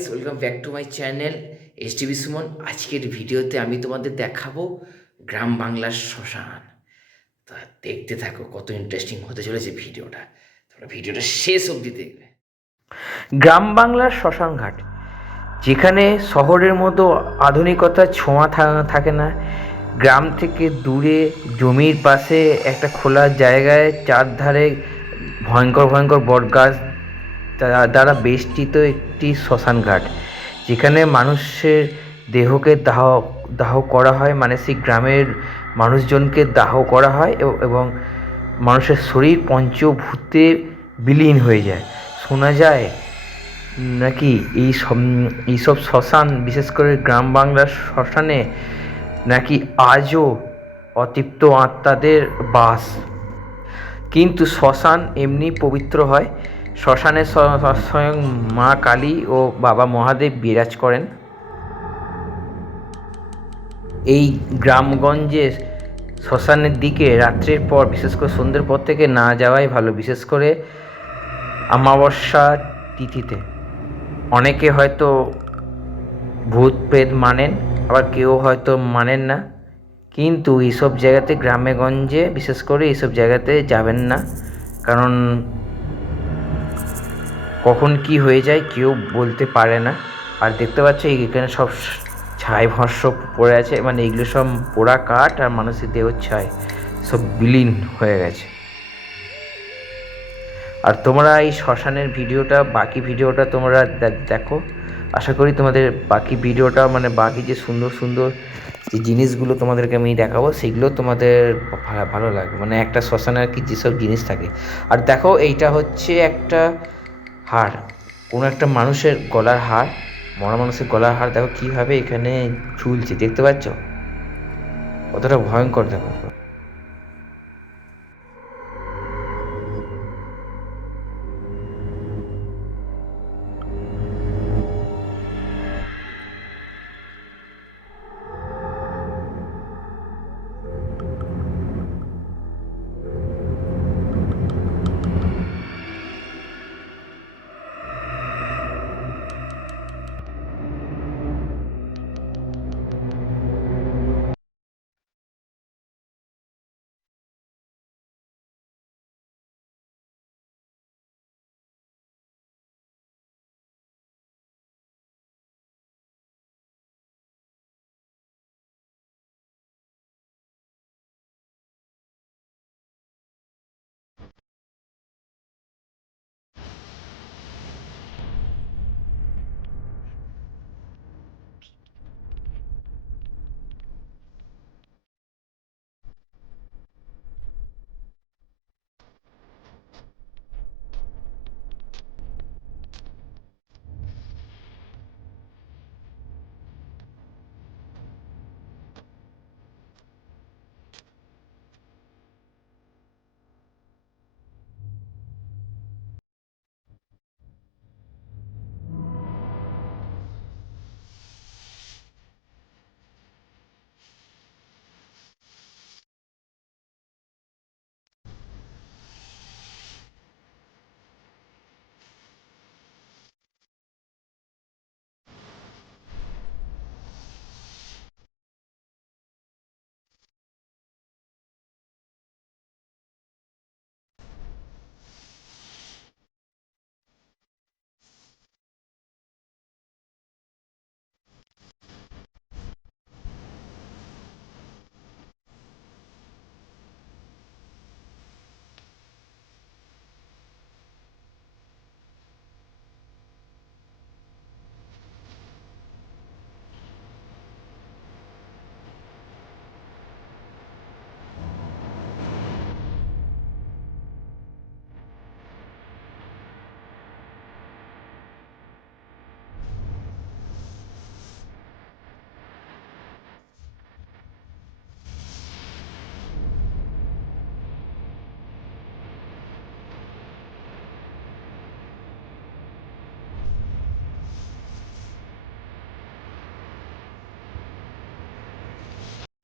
Guys welcome back to my channel S TV Suman আজকের ভিডিওতে আমি তোমাদের দেখাবো গ্রাম বাংলার শ্মশান। তা দেখতে থাকো কত ইন্টারেস্টিং হতে চলেছে ভিডিওটা। তোমরা ভিডিওটা শেষ অবধি দেখবে। গ্রাম বাংলার শ্মশান ঘাট, যেখানে শহরের মতো আধুনিকতার ছোঁয়া থাকে না। গ্রাম থেকে দূরে জমির পাশে একটা খোলা জায়গায় চারধারে ভয়ঙ্কর ভয়ঙ্কর বটগাছ দ্বারা দ্বারা বেষ্টিত একটি শ্মশান ঘাট যেখানে মানুষের দেহকে দাহ দাহ করা হয় মানে সেই গ্রামের মানুষজনকে দাহ করা হয় এবং মানুষের শরীর পঞ্চভূতে বিলীন হয়ে যায়। শোনা যায় নাকি এই সব এইসব শ্মশান, বিশেষ করে গ্রাম বাংলার শ্মশানে নাকি আজও অতৃপ্ত আত্মাদের বাস। কিন্তু শ্মশান এমনি পবিত্র হয় শ্মশানে স্বয়ং মা কালী ও বাবা মহাদেব বিরাজ করেন। এই গ্রামগঞ্জে শ্মশানের দিকে রাত্রের পর, বিশেষ করে সন্ধ্যের পর থেকে না যাওয়াই ভালো, বিশেষ করে অমাবস্যা তিথিতে। অনেকে হয়তো ভূত প্রেত মানেন, আবার কেউ হয়তো মানেন না। কিন্তু এইসব জায়গাতে, গ্রামে গঞ্জে বিশেষ করে এইসব জায়গাতে যাবেন না। কারণ কখন কি হয়ে যায় কেউ বলতে পারে না। আর দেখতে পাচ্ছ এখানে সব ছাই ভস্য পড়ে আছে মানে এগুলো সব পোড়া কাঠ আর মানুষের দেহ ছাই, সব বিলীন হয়ে গেছে। আর তোমরা এই শ্মশানের ভিডিওটা, বাকি ভিডিওটা তোমরা দেখো। আশা করি তোমাদের বাকি ভিডিওটা মানে বাকি যে সুন্দর সুন্দর যে জিনিসগুলো তোমাদেরকে আমি দেখাবো, সেগুলো তোমাদের ভালো লাগবে। মানে একটা শ্মশানে আর কি যেসব জিনিস থাকে। আর দেখো, এইটা হচ্ছে একটা হার কোনো একটা মানুষের গলার হার মরা মানুষের গলার হার দেখো কীভাবে এখানে ঝুলছে, দেখতে পাচ্ছ? কতটা ভয়ঙ্কর দেখো।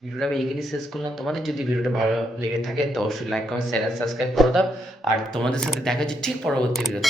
ভিডিওটা আমি এখানে শেষ করলাম। তোমাদের যদি ভিডিওটা ভালো লেগে থাকে, তো অবশ্যই লাইক কমেন্ট শেয়ার সাবস্ক্রাইব করে দাও। আর তোমাদের সাথে দেখা হচ্ছে ঠিক পরবর্তী ভিডিওতে।